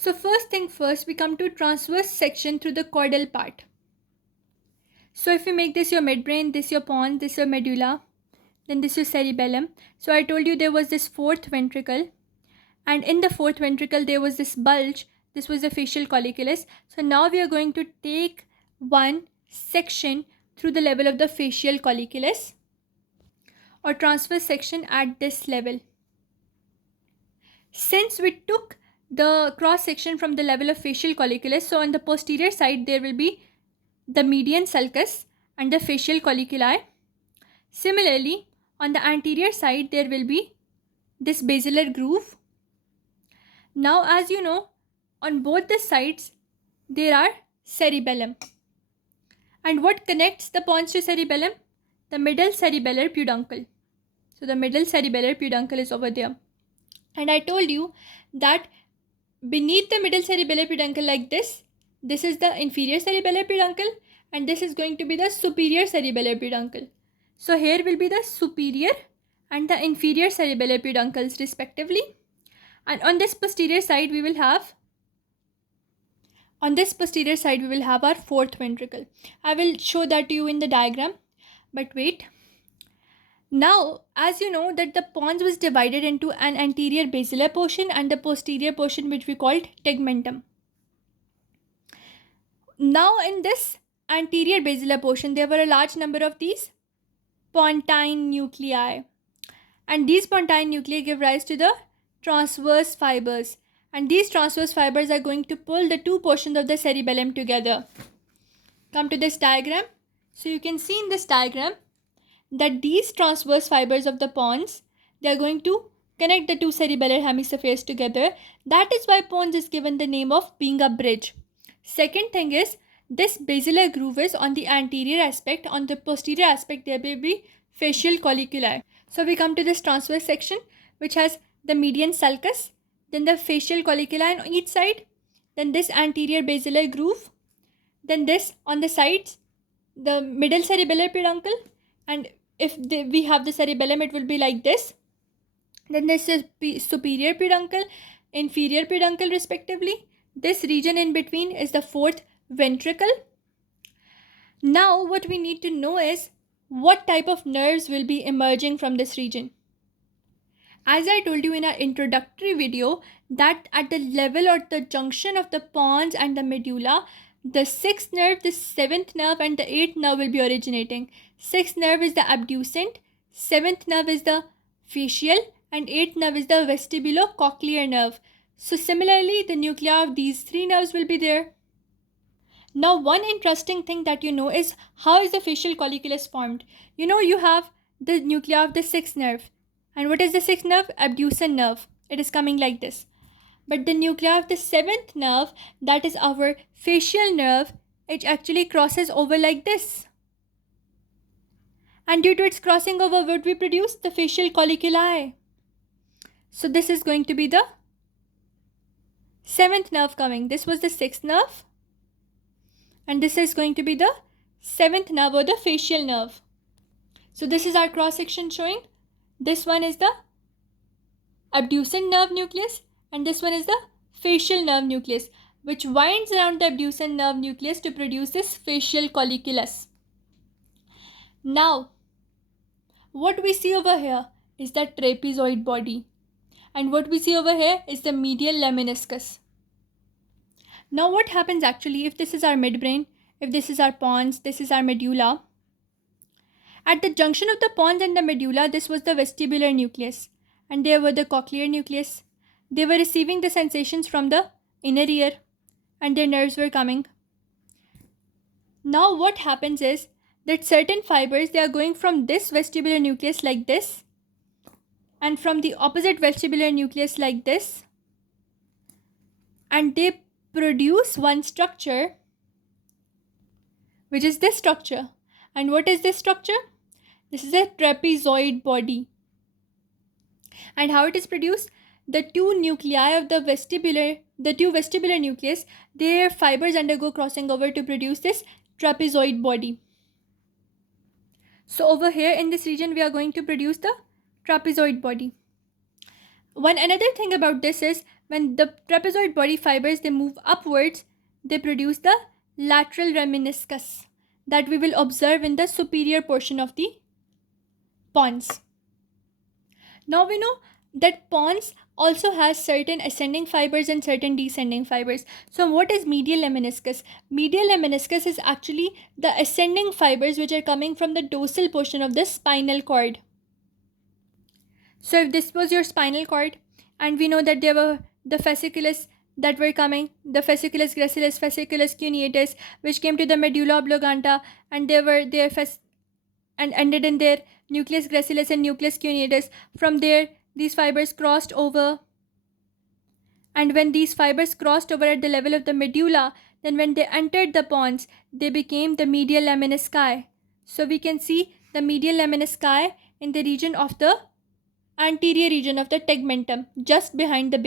So first thing first, we come to transverse section through the caudal part. So if you make this your midbrain, this your pons, this your medulla, then this is cerebellum. So I told you there was this fourth ventricle, and in the fourth ventricle there was this bulge. This was the facial colliculus. So now we are going to take one section through the level of the facial colliculus, or transverse section at this level. Since we took the cross section from the level of facial colliculus, so on the posterior side there will be the median sulcus and the facial colliculi. Similarly, on the anterior side there will be this basilar groove. Now, as you know, on both the sides there are cerebellum. And what connects the pons to cerebellum? The middle cerebellar peduncle. So the middle cerebellar peduncle is over there. And I told you that beneath the middle cerebellar peduncle, like this is the inferior cerebellar peduncle, and this is going to be the superior cerebellar peduncle. So here will be the superior and the inferior cerebellar peduncles respectively. And on this posterior side we will have our fourth ventricle. I will show that to you in the diagram, but wait. Now, as you know that the pons was divided into an anterior basilar portion and the posterior portion, which we called tegmentum. Now in this anterior basilar portion there were a large number of these pontine nuclei, and these pontine nuclei give rise to the transverse fibers, and these transverse fibers are going to pull the two portions of the cerebellum together. Come to this diagram. So you can see in this diagram that these transverse fibers of the pons, they are going to connect the two cerebellar hemispheres together. That is why pons is given the name of being a bridge. Second thing is, this basilar groove is on the anterior aspect. On the posterior aspect there will be facial colliculi. So we come to this transverse section, which has the median sulcus, then the facial colliculi on each side, then this anterior basilar groove, then this on the sides, the middle cerebellar peduncle, and if we have the cerebellum, it will be like this. Then this is superior peduncle, inferior peduncle respectively. This region in between is the fourth ventricle. Now what we need to know is what type of nerves will be emerging from this region. As I told you in our introductory video, that at the level or the junction of the pons and the medulla, the sixth nerve, the seventh nerve and the eighth nerve will be originating. Sixth nerve is the abducent, seventh nerve is the facial, and eighth nerve is the vestibulocochlear nerve. So similarly, the nuclei of these three nerves will be there. Now one interesting thing that you know is how is the facial colliculus formed. You know, you have the nuclei of the sixth nerve. And what is the sixth nerve? Abducent nerve. It is coming like this. But the nuclei of the seventh nerve, that is our facial nerve, it actually crosses over like this. And due to its crossing over, what we produce? The facial colliculi. So this is going to be the seventh nerve coming. This was the sixth nerve. And this is going to be the seventh nerve or the facial nerve. So this is our cross section showing. This one is the abducent nerve nucleus, and this one is the facial nerve nucleus, which winds around the abducent nerve nucleus to produce this facial colliculus. Now, what we see over here is the trapezoid body, and what we see over here is the medial lemniscus. Now, what happens actually if this is our midbrain, if this is our pons, this is our medulla? At the junction of the pons and the medulla, this was the vestibular nucleus, and there were the cochlear nucleus. They were receiving the sensations from the inner ear, and their nerves were coming. Now what happens is that certain fibers, they are going from this vestibular nucleus like this, and from the opposite vestibular nucleus like this, and they produce one structure, which is this structure. And what is this structure? This is a trapezoid body. And how it is produced? The two nuclei of the two vestibular nucleus, their fibers undergo crossing over to produce this trapezoid body. So over here in this region, we are going to produce the trapezoid body. One another thing about this is, when the trapezoid body fibers, they move upwards, they produce the lateral reminiscus that we will observe in the superior portion of the pons. Now we know that pons also has certain ascending fibers and certain descending fibers. So what is medial lemniscus? Medial lemniscus is actually the ascending fibers which are coming from the dorsal portion of the spinal cord. So if this was your spinal cord, and we know that there were the fasciculus that were coming, the fasciculus gracilis, fasciculus cuneatus, which came to the medulla oblongata, and they were there and ended in their nucleus gracilis and nucleus cuneatus. From there, these fibers crossed over, and when these fibers crossed over at the level of the medulla, then when they entered the pons, they became the medial lemnisci. So we can see the medial lemnisci in the region of the anterior region of the tegmentum, just behind the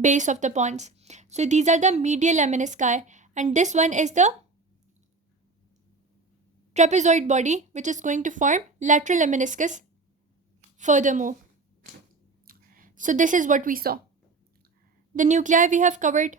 base of the pons. So these are the medial lemnisci, and this one is the trapezoid body, which is going to form lateral lemniscus furthermore. So this is what we saw. The nuclei we have covered,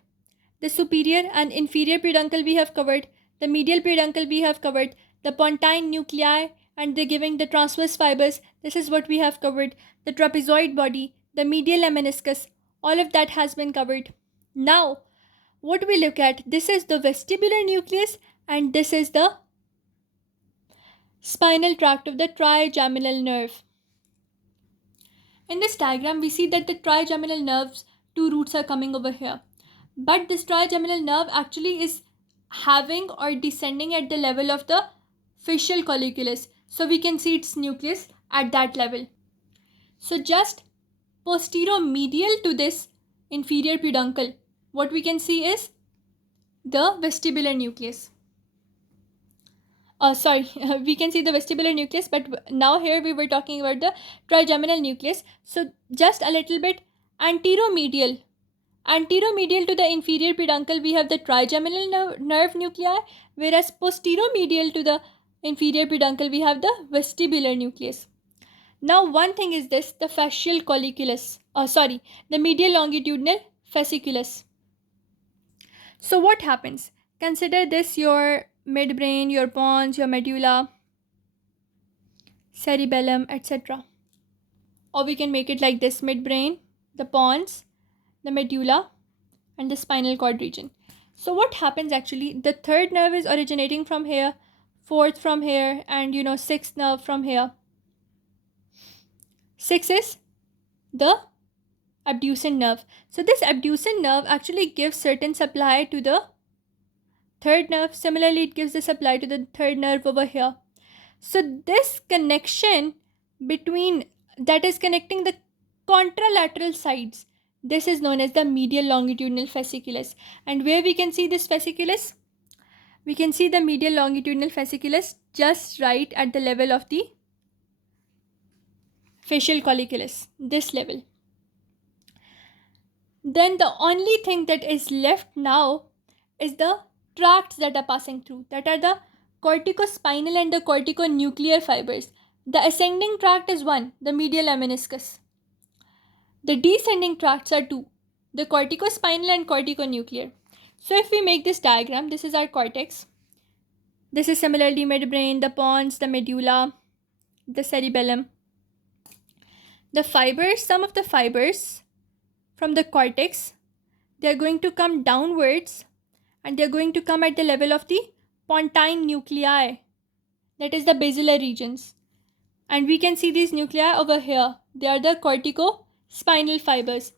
the superior and inferior peduncle we have covered, the medial peduncle we have covered, the pontine nuclei and they're giving the transverse fibers. This is what we have covered. The trapezoid body, the medial lemniscus, all of that has been covered. Now, what we look at, this is the vestibular nucleus and this is the spinal tract of the trigeminal nerve. In this diagram, we see that the trigeminal nerve's two roots are coming over here. But this trigeminal nerve actually is having or descending at the level of the facial colliculus. So we can see its nucleus at that level. So just posteromedial to this inferior peduncle, what we can see is the vestibular nucleus. We can see the vestibular nucleus, but now here we were talking about the trigeminal nucleus. So just a little bit anteromedial to the inferior peduncle, we have the trigeminal nerve nuclei, whereas posteromedial to the inferior peduncle, we have the vestibular nucleus. Now one thing is this, the facial colliculus, the medial longitudinal fasciculus. So what happens? Consider this your midbrain, your pons, your medulla, cerebellum, etc. Or we can make it like this: midbrain, the pons, the medulla, and the spinal cord region. So what happens actually? The third nerve is originating from here, fourth from here, and sixth nerve from here. 6 is the abducent nerve. So this abducent nerve actually gives certain supply to the third nerve. Similarly, it gives the supply to the third nerve over here. So this connection that is connecting the contralateral sides, this is known as the medial longitudinal fasciculus. And where we can see this fasciculus? We can see the medial longitudinal fasciculus just right at the level of the facial colliculus, this level. Then the only thing that is left now is the tracts that are passing through, that are the corticospinal and the corticonuclear fibers. The ascending tract is one, the medial lemniscus. The descending tracts are two, the corticospinal and corticonuclear. So if we make this diagram, this is our cortex. This is similarly midbrain, the pons, the medulla, the cerebellum. The fibers, some of the fibers from the cortex, they are going to come downwards and they are going to come at the level of the pontine nuclei, that is the basilar regions. And we can see these nuclei over here. They are the corticospinal fibers.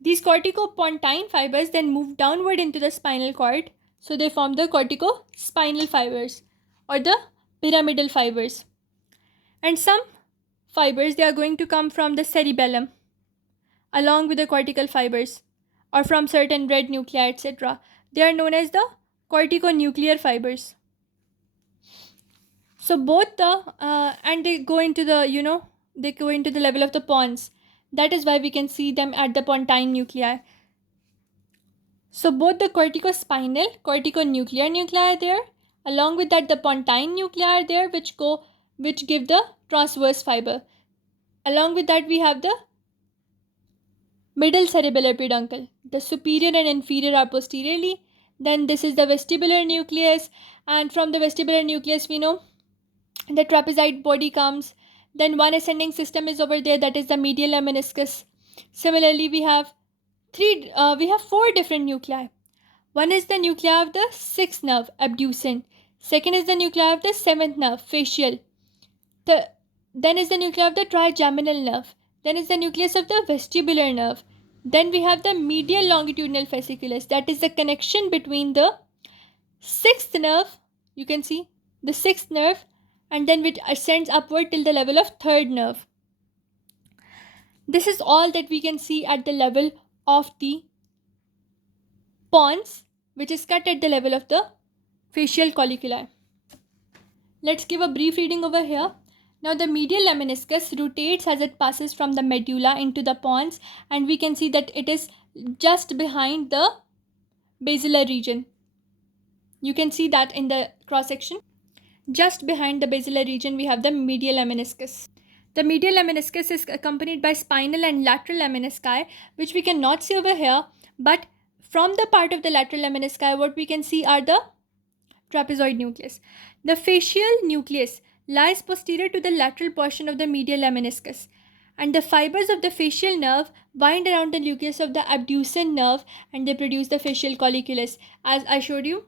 These corticopontine fibers then move downward into the spinal cord. So they form the corticospinal fibers or the pyramidal fibers. And some fibers, they are going to come from the cerebellum along with the cortical fibers or from certain red nuclei, etc. They are known as the corticonuclear fibers. So both and they go into the, they go into the level of the pons. That is why we can see them at the pontine nuclei. So both the corticospinal, corticonuclear nuclei are there. Along with that, the pontine nuclei are there, which give the transverse fiber. Along with that, we have the middle cerebellar peduncle. The superior and inferior are posteriorly. Then this is the vestibular nucleus, and from the vestibular nucleus we know the trapezoid body comes. Then one ascending system is over there, that is the medial lemniscus. Similarly, we have four different nuclei. One is the nuclei of the sixth nerve, abducent. Second is the nuclei of the seventh nerve, facial. Then is the nuclei of the trigeminal nerve. Then is the nucleus of the vestibular nerve. Then we have the medial longitudinal fasciculus, that is the connection between the sixth nerve, you can see the sixth nerve, and then which ascends upward till the level of third nerve. This is all that we can see at the level of the pons, which is cut at the level of the facial colliculi. Let's give a brief reading over here. Now the medial lemniscus rotates as it passes from the medulla into the pons, and we can see that it is just behind the basilar region. You can see that in the cross section. Just behind the basilar region we have the medial lemniscus. The medial lemniscus is accompanied by spinal and lateral lemnisci, which we cannot see over here, but from the part of the lateral lemnisci what we can see are the trapezoid nucleus. The facial nucleus lies posterior to the lateral portion of the medial lemniscus, and the fibers of the facial nerve bind around the nucleus of the abducent nerve, and they produce the facial colliculus, as I showed you.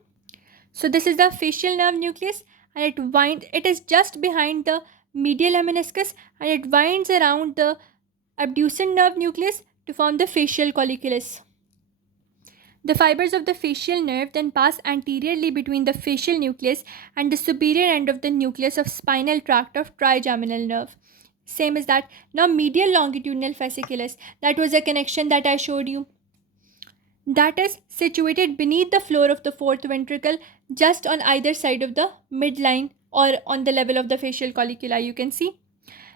So this is the facial nerve nucleus, and it is just behind the medial lemniscus, and it winds around the abducent nerve nucleus to form the facial colliculus. The fibers of the facial nerve then pass anteriorly between the facial nucleus and the superior end of the nucleus of spinal tract of trigeminal nerve. Same as that. Now medial longitudinal fasciculus, that was a connection that I showed you. That is situated beneath the floor of the fourth ventricle, just on either side of the midline or on the level of the facial colliculi, you can see.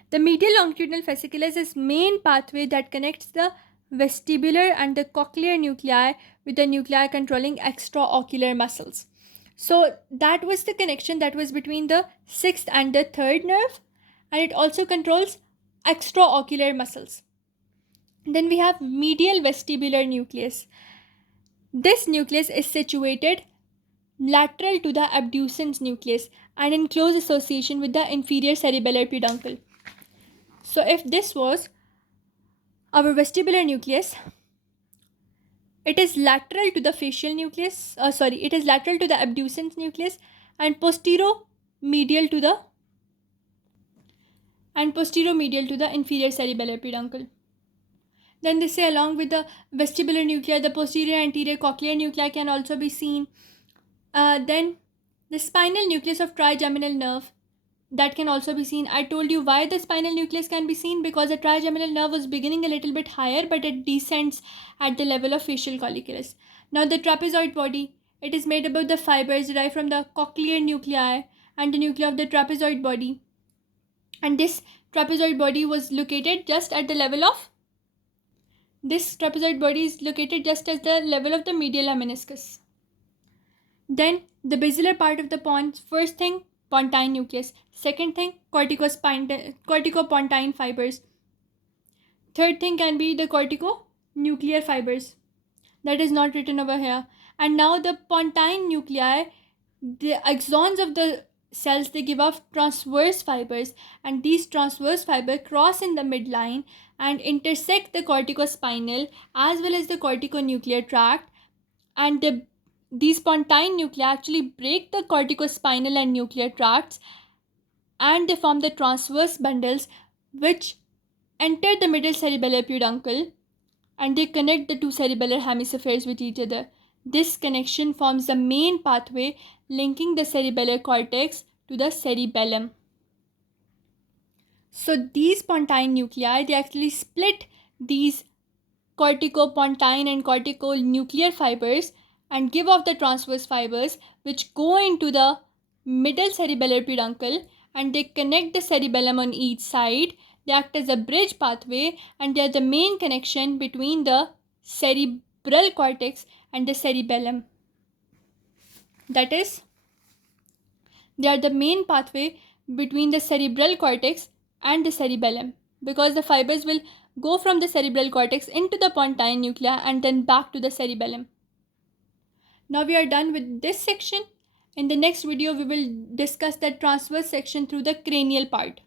The medial longitudinal fasciculus is main pathway that connects the vestibular and the cochlear nuclei with the nuclei controlling extraocular muscles. So that was the connection that was between the sixth and the third nerve, and it also controls extraocular muscles. Then we have medial vestibular nucleus. This nucleus is situated lateral to the abducens nucleus and in close association with the inferior cerebellar peduncle. So if this was our vestibular nucleus, it is lateral to the facial nucleus, it is lateral to the abducens nucleus and posterior-medial to the inferior cerebellar peduncle. Then they say along with the vestibular nuclei, the posterior anterior cochlear nuclei can also be seen. Then the spinal nucleus of trigeminal nerve, that can also be seen. I told you why the spinal nucleus can be seen, because the trigeminal nerve was beginning a little bit higher, but it descends at the level of facial colliculus. Now the trapezoid body, it is made up of the fibers derived from the cochlear nuclei and the nuclei of the trapezoid body. And this trapezoid body was located just at the level of This trapezoid body is located just at the level of the medial lemniscus. Then the basilar part of the pons, first thing, pontine nucleus. Second thing, corticopontine fibers. Third thing can be the corticonuclear fibers. That is not written over here. And now the pontine nuclei, the axons of the cells, they give off transverse fibers, and these transverse fibers cross in the midline and intersect the corticospinal as well as the corticonuclear tract, and these pontine nuclei actually break the corticospinal and nuclear tracts, and they form the transverse bundles which enter the middle cerebellar peduncle, and they connect the two cerebellar hemispheres with each other. This connection forms the main pathway linking the cerebellar cortex to the cerebellum. So these pontine nuclei, they actually split these corticopontine and corticonuclear fibers and give off the transverse fibers which go into the middle cerebellar peduncle, and they connect the cerebellum on each side. They act as a bridge pathway, and they are the main connection between the cerebral cortex and the cerebellum. That is, they are the main pathway between the cerebral cortex and the cerebellum, because the fibers will go from the cerebral cortex into the pontine nuclei and then back to the cerebellum. Now we are done with this section. In the next video, we will discuss the transverse section through the cranial part.